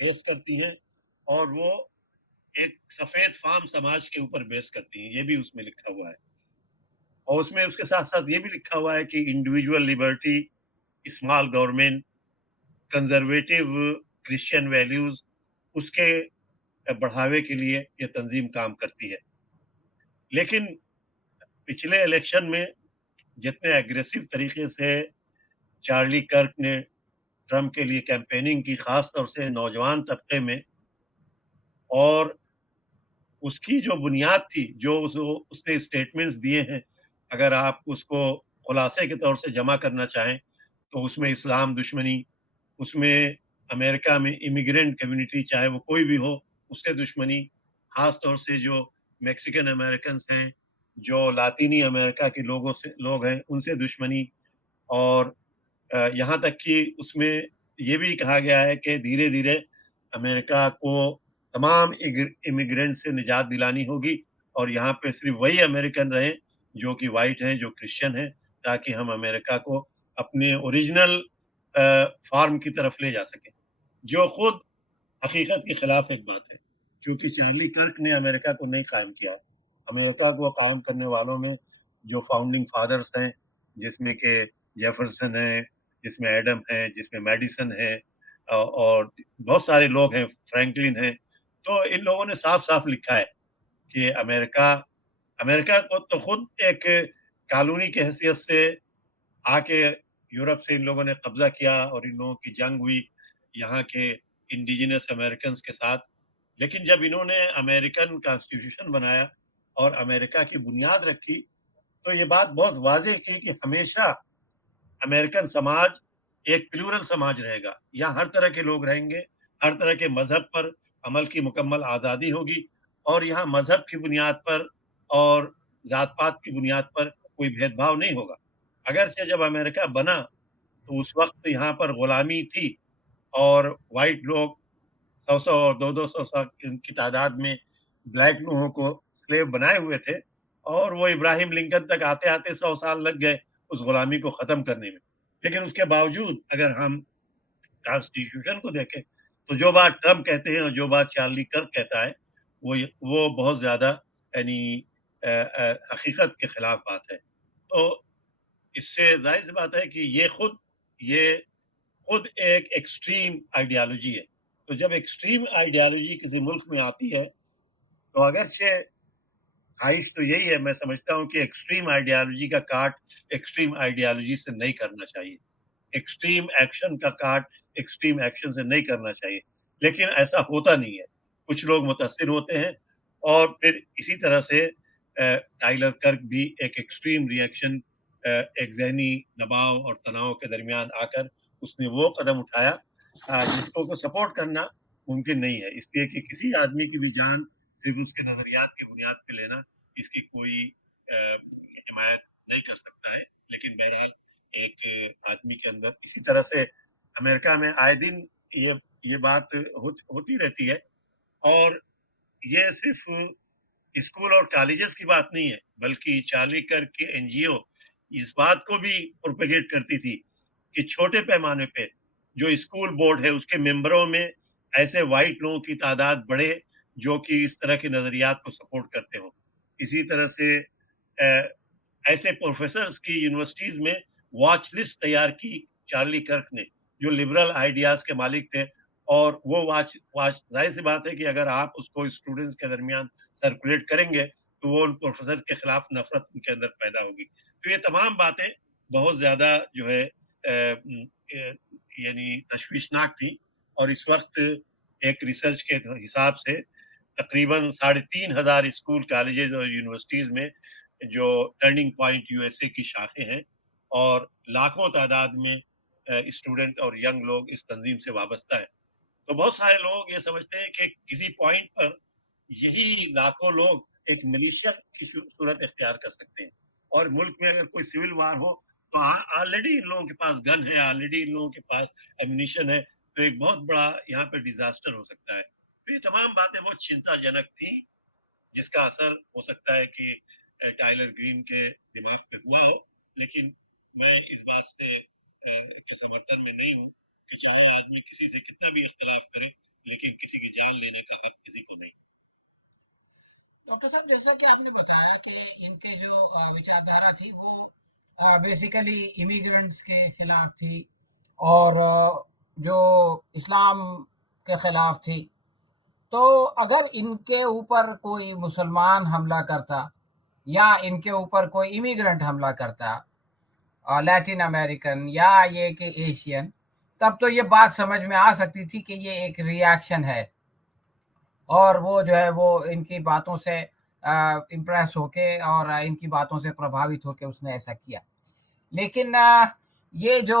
بیس کرتی ہیں اور وہ ایک سفید فام سماج کے اوپر بیس کرتی ہیں. یہ بھی اس میں لکھا ہوا ہے. اور اس میں اس کے ساتھ ساتھ یہ بھی لکھا ہوا ہے کہ individual liberty, small government, conservative Christian values, اس کے بڑھاوے کے لیے یہ تنظیم کام کرتی ہے. لیکن پچھلے الیکشن میں جتنے اگریسو طریقے سے چارلی کرک نے ٹرمپ کے لیے کیمپیننگ کی، خاص طور سے نوجوان طبقے میں، اور اس کی جو بنیاد تھی، جو اس نے اسٹیٹمنٹس دیے ہیں، اگر آپ اس کو خلاصے کے طور سے جمع کرنا چاہیں تو اس میں اسلام دشمنی، اس میں امریکہ میں امیگرینٹ کمیونٹی چاہے وہ کوئی بھی ہو اس سے دشمنی، خاص طور سے جو میکسیکن امریکنز ہیں، جو لاطینی امریکہ کے لوگ ہیں، ان سے دشمنی. اور یہاں تک کہ اس میں یہ بھی کہا گیا ہے کہ دھیرے دھیرے امریکہ کو تمام امیگرینٹ سے نجات دلانی ہوگی اور یہاں پہ صرف وہی امریکن رہیں جو کہ وائٹ ہیں، جو کرسچن ہیں، تاکہ ہم امریکہ کو اپنے اوریجنل فارم کی طرف لے جا سکیں، جو خود حقیقت کے خلاف ایک بات ہے. کیونکہ چارلی کرک نے امریکہ کو نہیں قائم کیا ہے. امریکہ کو قائم کرنے والوں میں جو فاؤنڈنگ فادرز ہیں، جس میں کہ جیفرسن ہیں، جس میں ایڈم ہیں، جس میں میڈیسن ہے، اور بہت سارے لوگ ہیں، فرینکلن ہیں. تو ان لوگوں نے صاف صاف لکھا ہے کہ امریکہ کو تو خود ایک کالونی کی حیثیت سے آ کے یورپ سے ان لوگوں نے قبضہ کیا اور ان لوگوں کی جنگ ہوئی یہاں کے انڈیجنس امریکنز کے ساتھ. لیکن جب انہوں نے امریکن کانسٹیٹیوشن بنایا اور امریکہ کی بنیاد رکھی تو یہ بات بہت واضح کی کہ ہمیشہ امریکن سماج ایک پلورل سماج رہے گا. یہاں ہر طرح کے لوگ رہیں گے، ہر طرح کے مذہب پر عمل کی مکمل آزادی ہوگی، اور یہاں مذہب کی بنیاد پر اور ذات پات کی بنیاد پر کوئی بھید بھاؤ نہیں ہوگا. اگرچہ جب امریکہ بنا تو اس وقت یہاں پر غلامی تھی اور وائٹ لوگ 100 اور 200 کی تعداد میں بلیک لوگوں کو سلیو بنائے ہوئے تھے، اور وہ ابراہیم لنکن تک آتے آتے 100 سال لگ گئے اس غلامی کو ختم کرنے میں. لیکن اس کے باوجود اگر ہم کانسٹیٹیوشن کو دیکھیں تو جو بات ٹرمپ کہتے ہیں اور جو بات چارلی کرک کہتا ہے وہ بہت زیادہ یعنی حقیقت کے خلاف بات ہے. تو اس سے ظاہر سی بات ہے کہ یہ خود ایک ایکسٹریم آئیڈیالوجی ہے. تو جب ایکسٹریم آئیڈیالوجی کسی ملک میں آتی ہے تو اگرچہ خواہش تو یہی ہے، میں سمجھتا ہوں کہ ایکسٹریم آئیڈیالوجی کا کاٹ ایکسٹریم آئیڈیالوجی سے نہیں کرنا چاہیے، ایکسٹریم ایکشن کا کاٹ ایکسٹریم ایکشن سے نہیں کرنا چاہیے. لیکن ایسا ہوتا نہیں ہے، کچھ لوگ متاثر ہوتے ہیں اور پھر اسی طرح سے ٹائلر کرک بھی ایک ایکسٹریم ریئیکشن، ایک ذہنی دباؤ اور تناؤ کے درمیان آ کر اس نے وہ قدم اٹھایا جس کو سپورٹ کرنا ممکن نہیں ہے. اس لیے کہ کسی آدمی کی بھی جان صرف اس کے نظریات کی بنیاد پہ لینا اس کی کوئی حمایت نہیں کر سکتا ہے. لیکن بہرحال ایک آدمی کے اندر اسی طرح سے امریکہ میں آئے دن یہ بات ہوتی رہتی ہے. اور یہ صرف اسکول اور کالجز کی بات نہیں ہے، بلکہ چارلی کرک کی این جی او اس بات کو بھی پروپیگیٹ کرتی تھی کہ چھوٹے پیمانے پہ جو اسکول بورڈ ہے اس کے ممبروں میں ایسے وائٹ لوگوں کی تعداد بڑھے جو کہ اس طرح کے نظریات کو سپورٹ کرتے ہوں. اسی طرح سے ایسے پروفیسرز کی یونیورسٹیز میں واچ لسٹ تیار کی چارلی کرک نے، جو لبرل آئیڈیاز کے مالک تھے. اور وہ واچ ظاہر سی بات ہے کہ اگر آپ اس کو اسٹوڈنٹس کے درمیان سرکولیٹ کریں گے تو وہ ان پروفیسر کے خلاف نفرت ان کے اندر پیدا ہوگی. تو یہ تمام باتیں بہت زیادہ جو ہے یعنی تشویشناک تھی. اور اس وقت ایک ریسرچ کے حساب سے تقریباً 3,500 اسکول کالجز اور یونیورسٹیز میں جو turning point U S A کی شاخیں ہیں اور لاکھوں تعداد میں اسٹوڈنٹ اور ینگ لوگ اس تنظیم سے وابستہ ہیں. تو بہت سارے لوگ یہ سمجھتے ہیں کہ کسی پوائنٹ پر یہی لاکھوں لوگ ایک ملیشیا کی صورت اختیار کر سکتے ہیں، اور ملک میں اگر کوئی سول وار ہو تو آلریڈی ان لوگوں کے پاس گن ہے، آلریڈی ان لوگوں کے پاس ایمونیشن ہے، تو ایک بہت بڑا یہاں پہ ڈیزاسٹر ہو سکتا ہے. تو یہ تمام باتیں بہت چنتا جنک تھیں جس کا اثر ہو سکتا ہے کہ ٹائلر گرین کے دماغ پہ ہوا ہو. لیکن میں اس بات سے کے سمرتھن میں نہیں ہوں کہ چاہے آدمی کسی سے کتنا بھی اختلاف کرے لیکن کسی کی جان لینے کا حق کسی کو نہیں. ڈاکٹر صاحب جیسا کہ آپ نے بتایا کہ ان کی جو وچاردھارا تھی وہ بیسیکلی امیگرنٹس کے خلاف تھی اور جو اسلام کے خلاف تھی. تو اگر ان کے اوپر کوئی مسلمان حملہ کرتا یا ان کے اوپر کوئی امیگرنٹ حملہ کرتا لیٹن امریکن یا یہ کہ ایشین، تب تو یہ بات سمجھ میں آ سکتی تھی کہ یہ ایک ری ایکشن ہے اور وہ جو ہے وہ ان کی باتوں سے امپریس ہو کے اور ان کی باتوں سے پربھاوت ہو کے اس نے ایسا کیا. لیکن یہ جو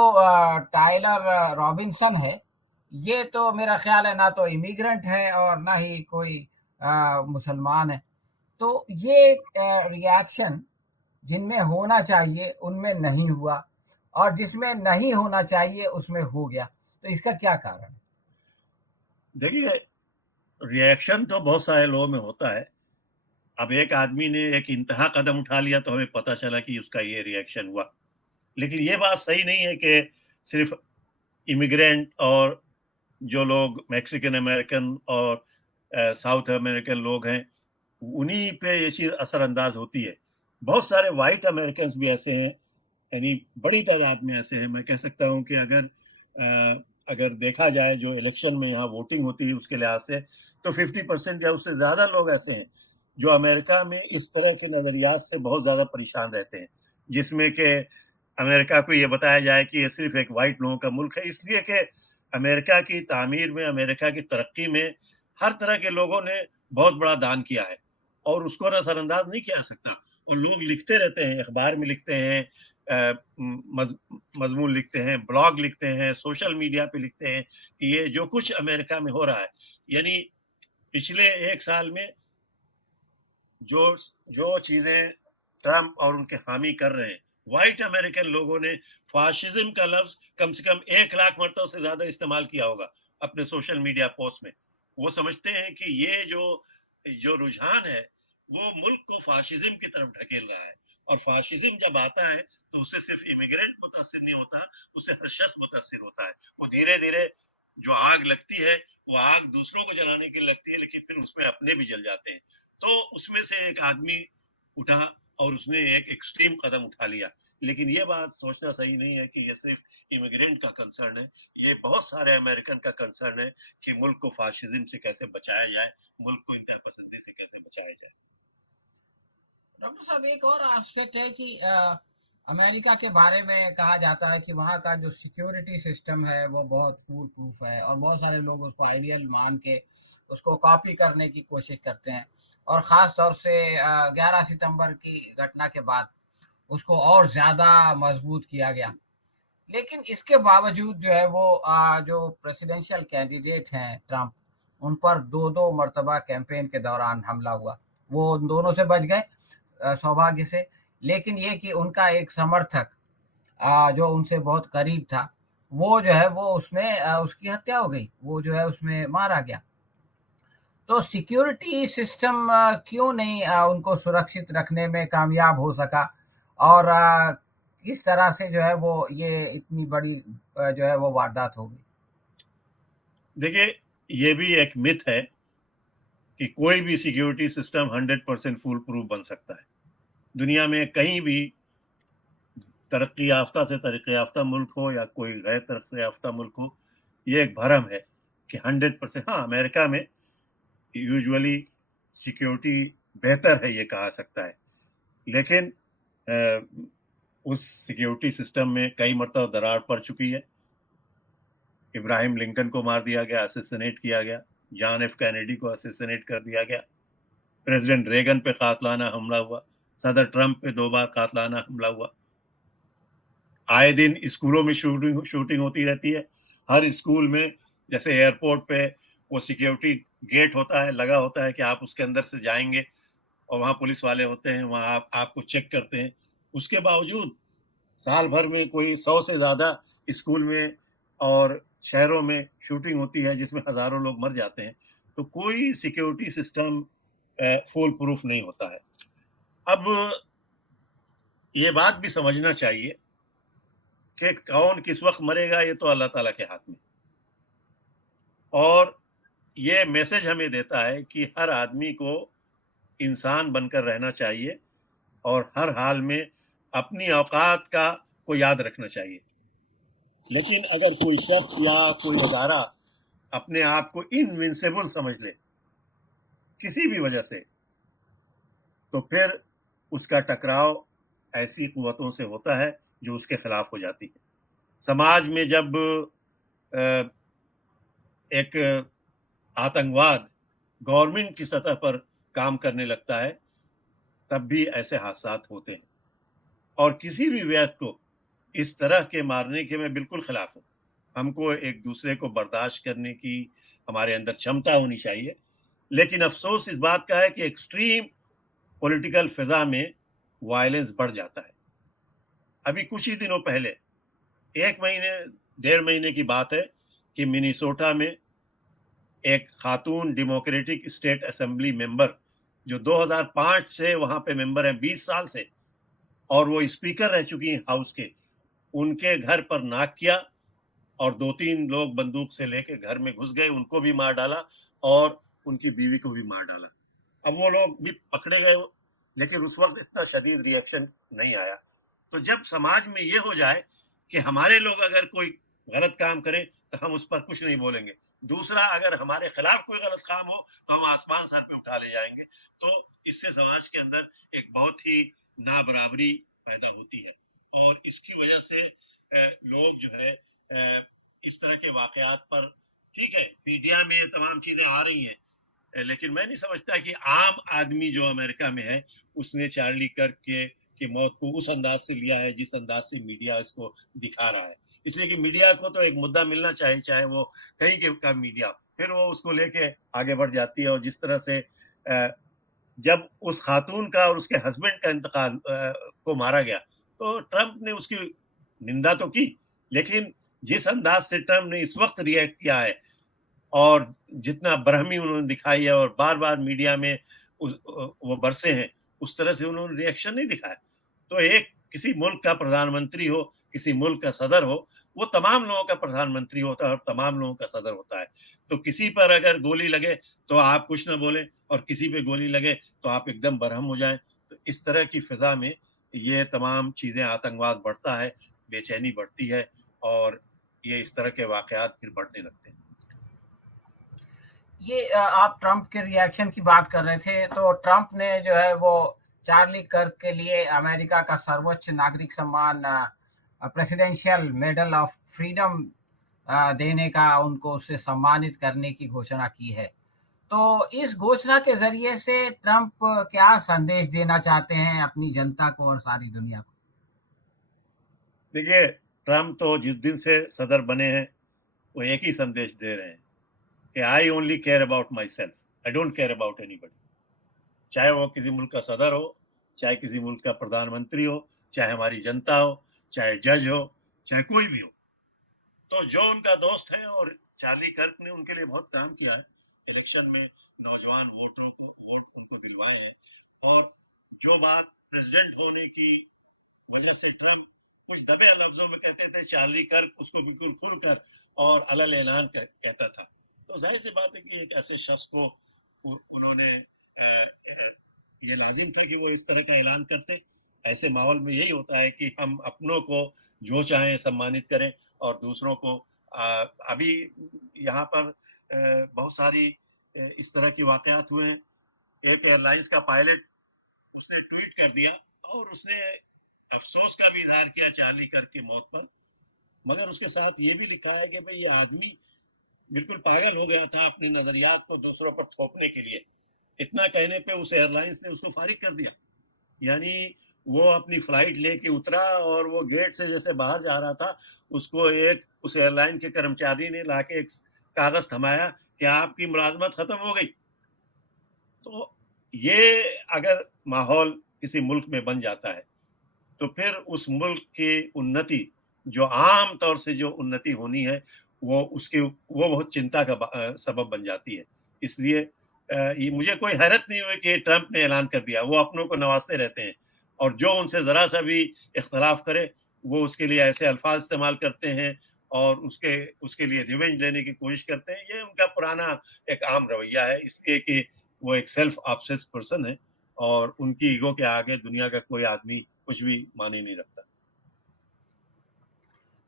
ٹائلر رابنسن ہے، یہ تو میرا خیال ہے نہ تو امیگرنٹ ہے اور نہ ہی کوئی مسلمان ہے. تو یہ ریاکشن جن میں ہونا چاہیے ان میں نہیں ہوا اور جس میں نہیں ہونا چاہیے اس میں ہو گیا. تو اس کا کیا کارن ہے؟ دیکھیے ری ایکشن تو بہت سارے لوگوں میں ہوتا ہے. اب ایک آدمی نے ایک انتہا قدم اٹھا لیا تو ہمیں پتہ چلا کہ اس کا یہ ری ایکشن ہوا. لیکن یہ بات صحیح نہیں ہے کہ صرف امیگرینٹ اور جو لوگ میکسیکن امریکن اور ساؤتھ امریکن لوگ ہیں انہی پہ یہ چیز اثر انداز ہوتی ہے. بہت سارے وائٹ امریکنز بھی ایسے ہیں، یعنی بڑی تعداد میں ایسے ہیں. میں کہہ سکتا ہوں کہ اگر دیکھا جائے جو الیکشن میں یہاں ووٹنگ ہوتی ہے اس کے لحاظ سے تو 50% یا اس سے زیادہ لوگ ایسے ہیں جو امریکہ میں اس طرح کے نظریات سے بہت زیادہ پریشان رہتے ہیں، جس میں کہ امریکہ کو یہ بتایا جائے کہ یہ صرف ایک وائٹ لوگوں کا ملک ہے، اس لیے کہ امریکہ کی تعمیر میں، امریکہ کی ترقی میں ہر طرح کے لوگوں نے بہت بڑا دان کیا ہے اور اس کو نظر انداز نہیں کیا جا سکتا. اور لوگ لکھتے رہتے ہیں، اخبار میں لکھتے ہیں، مضمون لکھتے ہیں، بلاگ لکھتے ہیں، سوشل میڈیا پہ لکھتے ہیں کہ یہ جو کچھ امریکہ میں ہو رہا ہے، یعنی پچھلے ایک سال میں جو چیزیں ٹرمپ اور ان کے حامی کر رہے ہیں، وائٹ امریکن لوگوں نے فاشزم کا لفظ کم سے کم 1,00,000 مرتبہ سے زیادہ استعمال کیا ہوگا اپنے سوشل میڈیا پوسٹ میں. وہ سمجھتے ہیں کہ یہ جو رجحان ہے وہ ملک کو فاشزم کی طرف ڈھکیل رہا ہے. اور فاشزم جب آتا ہے تو اس سے صرف امیگرینٹ متاثر نہیں ہوتا، اس سے ہر شخص متاثر ہوتا ہے. وہ دھیرے دھیرے جو آگ لگتی ہے وہ آگ دوسروں کو جلانے کے لیے لگتی ہے، لیکن پھر اس میں اپنے بھی جل جاتے ہیں. تو اس میں سے ایک آدمی اٹھا اور اس نے ایک ایکسٹریم قدم اٹھا لیا. لیکن یہ بات سوچنا صحیح نہیں ہے کہ یہ صرف امیگرینٹ کا کنسرن ہے، یہ بہت سارے امریکن کا کنسرن ہے کہ ملک کو فاشزم سے کیسے بچایا جائے، ملک کو انتہا پسندی سے کیسے بچایا جائے. ڈاکٹر صاحب ایک اور آسپیکٹ ہے کہ امریکہ کے بارے میں کہا جاتا ہے کہ وہاں کا جو سیکیورٹی سسٹم ہے وہ بہت فول پروف ہے اور بہت سارے لوگ اس کو آئیڈیل مان کے اس کو کاپی کرنے کی کوشش کرتے ہیں اور خاص طور سے 11 ستمبر کی گھٹنا کے بعد اس کو اور زیادہ مضبوط کیا گیا. لیکن اس کے باوجود جو ہے وہ جو پریسیڈنشل کینڈیڈیٹ ہیں ٹرمپ، ان پر دو دو مرتبہ کیمپین کے دوران حملہ ہوا. وہ ان دونوں سے بچ گئے سوبھاگیہ سے، لیکن یہ کہ ان کا ایک سمرتھک جو ان سے بہت قریب تھا وہ جو ہے وہ اس میں اس کی ہتیا ہو گئی، وہ جو ہے اس میں مارا گیا. تو سیکیورٹی سسٹم کیوں نہیں ان کو سرکشت رکھنے میں کامیاب ہو سکا اور کس طرح سے جو ہے وہ یہ اتنی بڑی جو ہے وہ واردات ہوگی؟ دیکھیے یہ بھی ایک مت ہے کہ کوئی بھی سیکیورٹی سسٹم 100% فول پروف بن سکتا ہے. دنیا میں کہیں بھی ترقی یافتہ سے ترقی یافتہ ملک ہو یا کوئی غیر ترقی یافتہ ملک ہو، یہ ایک بھرم ہے کہ 100%. ہاں امریکہ میں یوزولی سیکیورٹی بہتر ہے یہ کہا سکتا ہے، لیکن اس سیکیورٹی سسٹم میں کئی مرتبہ دراڑ پڑ چکی ہے. ابراہیم لنکن کو مار دیا گیا، اسیسینیٹ کیا گیا. جان ایف کینیڈی کو اسیسینیٹ کر دیا گیا. پریزیڈنٹ ریگن پہ قاتلانہ حملہ ہوا. صدر ٹرمپ پہ 2 بار قاتلانہ حملہ ہوا. آئے دن اسکولوں میں شوٹنگ ہوتی رہتی ہے. ہر اسکول میں جیسے ایئرپورٹ پہ وہ سیکیورٹی گیٹ ہوتا ہے، لگا ہوتا ہے کہ آپ اس کے اندر سے جائیں گے اور وہاں پولیس والے ہوتے ہیں، وہاں آپ کو چیک کرتے ہیں. اس کے باوجود سال بھر میں کوئی 100 سے زیادہ اسکول میں اور شہروں میں شوٹنگ ہوتی ہے جس میں ہزاروں لوگ مر جاتے ہیں. تو کوئی سیکیورٹی سسٹم فول پروف نہیں ہوتا ہے. اب یہ بات بھی سمجھنا چاہیے کہ کون کس وقت مرے گا یہ تو اللہ تعالیٰ کے ہاتھ میں. اور یہ میسج ہمیں دیتا ہے کہ ہر آدمی کو انسان بن کر رہنا چاہیے اور ہر حال میں اپنی اوقات کو یاد رکھنا چاہیے. لیکن اگر کوئی شخص یا کوئی ادارہ اپنے آپ کو انوینسیبل سمجھ لے کسی بھی وجہ سے, تو پھر اس کا ٹکراؤ ایسی قوتوں سے ہوتا ہے جو اس کے خلاف ہو جاتی ہے. سماج میں جب ایک آتنکواد گورنمنٹ کی سطح پر کام کرنے لگتا ہے تب بھی ایسے حادثات ہوتے ہیں, اور کسی بھی ویت کو اس طرح کے مارنے کے میں بالکل خلاف ہوں. ہم کو ایک دوسرے کو برداشت کرنے کی ہمارے اندر چھمتا ہونی چاہیے, لیکن افسوس اس بات کا ہے کہ ایکسٹریم پولیٹیکل فضا میں وائلنس بڑھ جاتا ہے. ابھی کچھ ہی دنوں پہلے 1-1.5 مہینے کی بات ہے کہ منیسوٹا میں ایک خاتون ڈیموکریٹک اسٹیٹ اسمبلی ممبر جو 2005 سے وہاں پہ ممبر ہیں, 20 سال سے, اور وہ اسپیکر رہ چکی ہیں ہاؤس کے, ان کے گھر پر ناک کیا اور 2-3 لوگ بندوق سے لے کے گھر میں گھس گئے, ان کو بھی مار ڈالا اور ان کی بیوی کو بھی مار ڈالا. اب وہ لوگ بھی پکڑے گئے, لیکن اس وقت اتنا شدید ری ایکشن نہیں آیا. تو جب سماج میں یہ ہو جائے کہ ہمارے لوگ اگر کوئی غلط کام کریں تو ہم اس پر کچھ نہیں بولیں گے, دوسرا اگر ہمارے خلاف کوئی غلط کام ہو تو ہم آسمان سر پہ اٹھا لے جائیں گے, تو اس سے سماج کے اندر ایک بہت ہی نابرابری پیدا ہوتی ہے. اور اس کی وجہ سے لوگ جو ہے اس طرح کے واقعات پر, ٹھیک ہے میڈیا میں تمام چیزیں آ رہی ہیں, لیکن میں نہیں سمجھتا کہ عام آدمی جو امریکہ میں ہے اس نے چارلی کرک کے موت کو اس انداز سے لیا ہے جس انداز سے میڈیا اس کو دکھا رہا ہے. اس لیے کہ میڈیا کو تو ایک مدعا ملنا چاہیے, چاہے وہ کہیں کا میڈیا, پھر وہ اس کو لے کے آگے بڑھ جاتی ہے. اور جس طرح سے جب اس خاتون کا اور اس کے ہسبینڈ کا انتقال کو مارا گیا تو ٹرمپ نے اس کی نندا تو کی, لیکن جس انداز سے ٹرمپ نے اس وقت ری ایکٹ کیا ہے اور جتنا برہمی انہوں نے دکھائی ہے اور بار بار میڈیا میں وہ برسے ہیں, اس طرح سے انہوں نے ری ایکشن نہیں دکھایا. تو ایک کسی ملک کا پردھان منتری ہو, کسی ملک کا صدر ہو, وہ تمام لوگوں کا پردھان منتری ہوتا ہے اور تمام لوگوں کا صدر ہوتا ہے. تو کسی پر اگر گولی لگے تو آپ کچھ نہ بولیں, اور کسی پہ گولی لگے تو آپ ایک دم برہم ہو جائیں. تو اس طرح کی فضا میں یہ تمام چیزیں, آتنکواد بڑھتا ہے, بے چینی بڑھتی ہے, اور یہ اس طرح کے واقعات پھر بڑھنے لگتے ہیں. یہ آپ ٹرمپ کے ری ایکشن کی بات کر رہے تھے, تو ٹرمپ نے جو ہے وہ چارلی کرک کے لیے امریکہ کا سرووچ ناگرک سمان پریسیڈینشیل میڈل آف فریڈم دینے کا, ان کو اس سے سمانت کرنے کی گھوشنا کی ہے. تو اس گھوشنا کے ذریعے سے ٹرمپ کیا سندیش دینا چاہتے ہیں اپنی جنتا کو اور ساری دنیا کو؟ دیکھیے, ٹرمپ تو جس دن سے صدر بنے ہیں وہ ایک ہی سندیش دے رہے ہیں کہ I only care about myself, I don't care about anybody. چاہے وہ کسی ملک کا صدر ہو, چاہے کسی ملک کا پردھان منتری ہو, چاہے ہماری جنتا ہو, چاہے جج ہو, چاہے کوئی بھی ہو. تو جو ان کا دوست ہے, اور چارلی کرک نے ان کے لیے بہت کام کیا ہے, الیکشن میں نوجوان ووٹروں کو ووٹ ان کو دلوائے ہیں. اور جو بات پریزیڈنٹ ہونے کی وجہ سے ٹرمپ کچھ دبے لفظوں میں کہتے تھے, چارلی کرک اس کو بالکل کھل کر اور علل اعلان کہتا تھا. تو ظاہر سی بات ہے کہ ایک ایسے شخص کو انہوں نے یہ لازم تھا کہ وہ اس طرح کا اعلان کرتے. ایسے ماحول میں یہی ہوتا ہے کہ ہم اپنوں کو جو چاہیں سمانت کریں اور دوسروں کو. ابھی یہاں پر بہت ساری اس طرح کی واقعات ہوئے ہیں. ایک ایئر لائنس کا پائلٹ, اس نے ٹویٹ کر دیا اور اس نے افسوس کا بھی اظہار کیا چارلی کرک کی موت پر, مگر اس کے ساتھ یہ بھی لکھا ہے کہ بھئی یہ آدمی بالکل پاگل ہو گیا تھا اپنے نظریات کو دوسروں پر تھوپنے کے لیے. اتنا کہنے پہ اس ایئر لائنس نے اس کو فارغ کر دیا. یعنی وہ اپنی فلائٹ لے کے اترا اور وہ گیٹ سے جیسے باہر جا رہا تھا, اس کو اس ایئر لائن کے کرمچاری نے لا کے ایک کاغذ تھمایا کہ آپ کی ملازمت ختم ہو گئی. تو یہ اگر ماحول کسی ملک میں بن جاتا ہے تو پھر اس ملک کی انتی, جو عام طور سے جو انتی ہونی ہے, وہ بہت چنتا کا سبب بن جاتی ہے. اس لیے مجھے کوئی حیرت نہیں ہوئی کہ ٹرمپ نے اعلان کر دیا. وہ اپنوں کو نوازتے رہتے ہیں, اور جو ان سے ذرا سا بھی اختلاف کرے وہ اس کے لیے ایسے الفاظ استعمال کرتے ہیں اور اس کے لیے ریونج لینے کی کوشش کرتے ہیں. یہ ان کا پرانا ایک عام رویہ ہے, اس لیے کہ وہ ایک سیلف آبسیس پرسن ہے اور ان کی ایگو کے آگے دنیا کا کوئی آدمی کچھ بھی معنی نہیں رکھتا.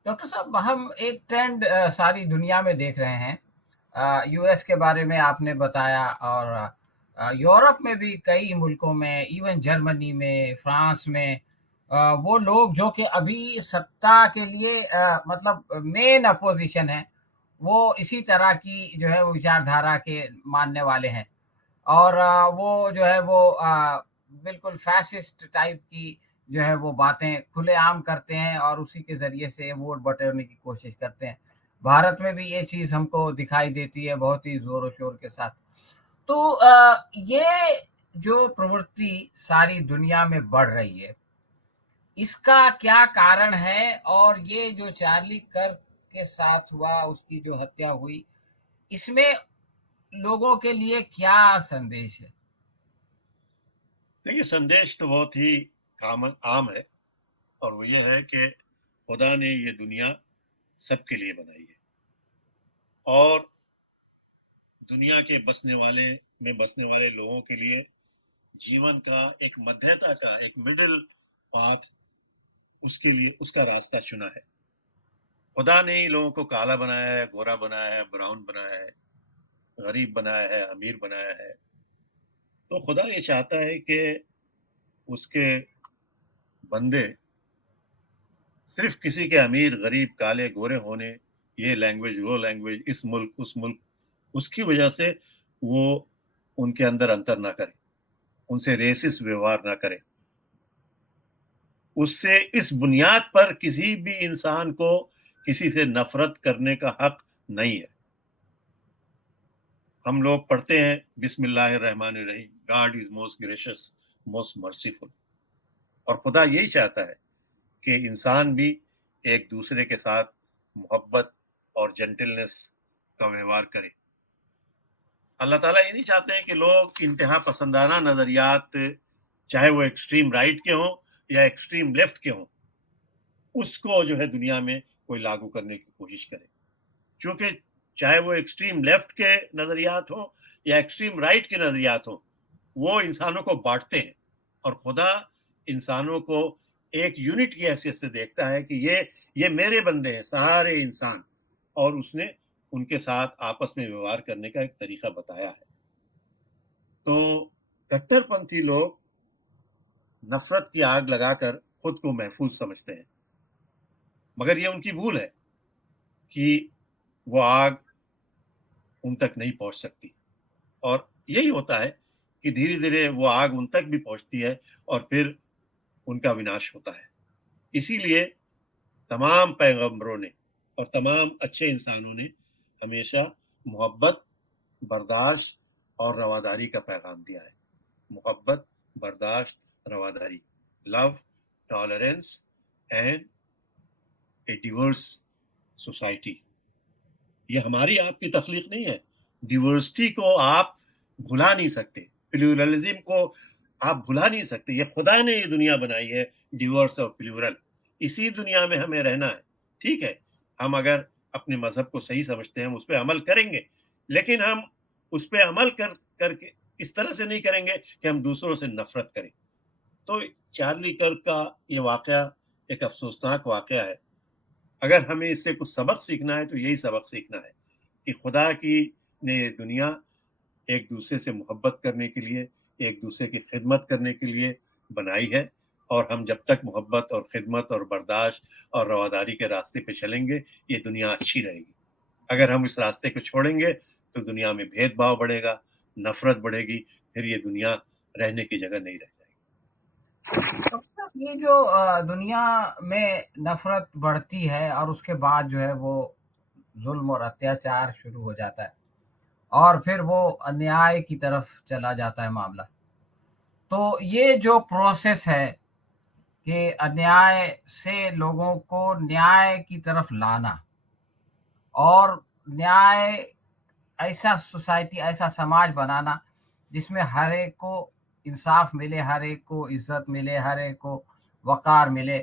ڈاکٹر صاحب ہم ایک ٹرینڈ ساری دنیا میں دیکھ رہے ہیں. یو ایس کے بارے میں آپ نے بتایا, اور یورپ میں بھی کئی ملکوں میں, ایون جرمنی میں, فرانس میں, وہ لوگ جو کہ ابھی ستا کے لیے مطلب مین اپوزیشن ہے, وہ اسی طرح کی جو ہے وہ وچار دھارا کے ماننے والے ہیں, اور وہ جو ہے وہ بالکل فیسسٹ ٹائپ کی جو ہے وہ باتیں کھلے عام کرتے ہیں, اور اسی کے ذریعے سے ووٹ بٹورنے کی کوشش کرتے ہیں. بھارت میں بھی یہ چیز ہم کو دکھائی دیتی ہے بہت ہی زور و شور کے ساتھ. تو یہ جو پروورتی ساری دنیا میں بڑھ رہی ہے, اس کا کیا کارن ہے, اور یہ جو چارلی کرک کے ساتھ ہوا, اس کی جو ہتیا ہوئی, اس میں لوگوں کے لیے کیا سندیش ہے؟ دیکھیے, سندیش تو بہت ہی عام ہے, اور وہ یہ ہے کہ خدا نے یہ دنیا سب کے لیے بنائی ہے, اور دنیا کے بسنے والے لوگوں کے لیے جیون کا ایک مدھیتا کا ایک مڈل پاتھ, اس کے لیے اس کا راستہ چنا ہے. خدا نے ہی لوگوں کو کالا بنایا ہے, گورا بنایا ہے, براؤن بنایا ہے, غریب بنایا ہے, امیر بنایا ہے. تو خدا یہ چاہتا ہے کہ اس کے بندے صرف کسی کے امیر, غریب, کالے, گورے ہونے, یہ لینگویج, وہ لینگویج, اس ملک, اس ملک, اس کی وجہ سے وہ ان کے اندر انتر نہ کرے, ان سے ریسس ویوہار نہ کرے. اس سے اس بنیاد پر کسی بھی انسان کو کسی سے نفرت کرنے کا حق نہیں ہے. ہم لوگ پڑھتے ہیں بسم اللہ الرحمن الرحیم, God is most gracious, most merciful, اور خدا یہی چاہتا ہے کہ انسان بھی ایک دوسرے کے ساتھ محبت اور جنٹلنس کا ویوہار کرے. اللہ تعالیٰ یہ نہیں چاہتے ہیں کہ لوگ انتہا پسندانہ نظریات, چاہے وہ ایکسٹریم رائٹ کے ہوں یا ایکسٹریم لیفٹ کے ہوں, اس کو جو ہے دنیا میں کوئی لاگو کرنے کی کوشش کرے. چونکہ چاہے وہ ایکسٹریم لیفٹ کے نظریات ہوں یا ایکسٹریم رائٹ کے نظریات ہوں, وہ انسانوں کو بانٹتے ہیں, اور خدا انسانوں کو ایک یونٹ کی حیثیت سے دیکھتا ہے کہ یہ میرے بندے ہیں, سارے انسان, اور اس نے ان کے ساتھ آپس میں ویوہار کرنے کا ایک طریقہ بتایا ہے. تو کٹر پنتھی لوگ نفرت کی آگ لگا کر خود کو محفوظ سمجھتے ہیں, مگر یہ ان کی بھول ہے کہ وہ آگ ان تک نہیں پہنچ سکتی, اور یہی ہوتا ہے کہ دھیرے دھیرے وہ آگ ان تک بھی پہنچتی ہے اور پھر ان کا وناش ہوتا ہے. اسی لیے تمام پیغمبروں نے اور تمام اچھے انسانوں نے ہمیشہ محبت, برداشت اور رواداری کا پیغام دیا ہے. محبت, برداشت, رواداری, love, tolerance and a diverse society. یہ ہماری آپ کی تخلیق نہیں ہے. ڈیورسٹی کو آپ بھلا نہیں سکتے, پلیورلزم کو آپ بھلا نہیں سکتے. یہ خدا نے یہ دنیا بنائی ہے ڈیورس اور پلیورل, اسی دنیا میں ہمیں رہنا ہے. ٹھیک ہے, ہم اگر اپنے مذہب کو صحیح سمجھتے ہیں, ہم اس پہ عمل کریں گے, لیکن ہم اس پہ عمل کر کے اس طرح سے نہیں کریں گے کہ ہم دوسروں سے نفرت کریں. تو چارلی کرک کا یہ واقعہ ایک افسوسناک واقعہ ہے. اگر ہمیں اس سے کچھ سبق سیکھنا ہے تو یہی سبق سیکھنا ہے کہ خدا کی نے دنیا ایک دوسرے سے محبت کرنے کے لیے, ایک دوسرے کی خدمت کرنے کے لیے بنائی ہے, اور ہم جب تک محبت اور خدمت اور برداشت اور رواداری کے راستے پہ چلیں گے, یہ دنیا اچھی رہے گی. اگر ہم اس راستے کو چھوڑیں گے تو دنیا میں بھید بھاؤ بڑھے گا, نفرت بڑھے گی, پھر یہ دنیا رہنے کی جگہ نہیں رہ جائے گی. یہ جو دنیا میں نفرت بڑھتی ہے, اور اس کے بعد جو ہے وہ ظلم اور اتیاچار شروع ہو جاتا ہے, اور پھر وہ انیائے کی طرف چلا جاتا ہے معاملہ. تو یہ جو پروسیس ہے کہ انیائے سے لوگوں کو نیائے کی طرف لانا, اور نیائے, ایسا سوسائٹی, ایسا سماج بنانا جس میں ہر ایک کو انصاف ملے, ہر ایک کو عزت ملے, ہر ایک کو وقار ملے,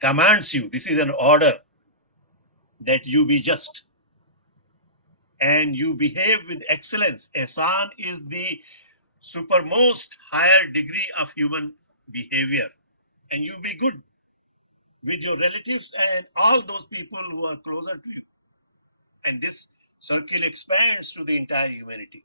commands you, this is an order, that you be just and you behave with excellence. Ihsan is the supermost higher degree of human behavior, and you be good with your relatives and all those people who are closer to you, and this circle expands to the entire humanity.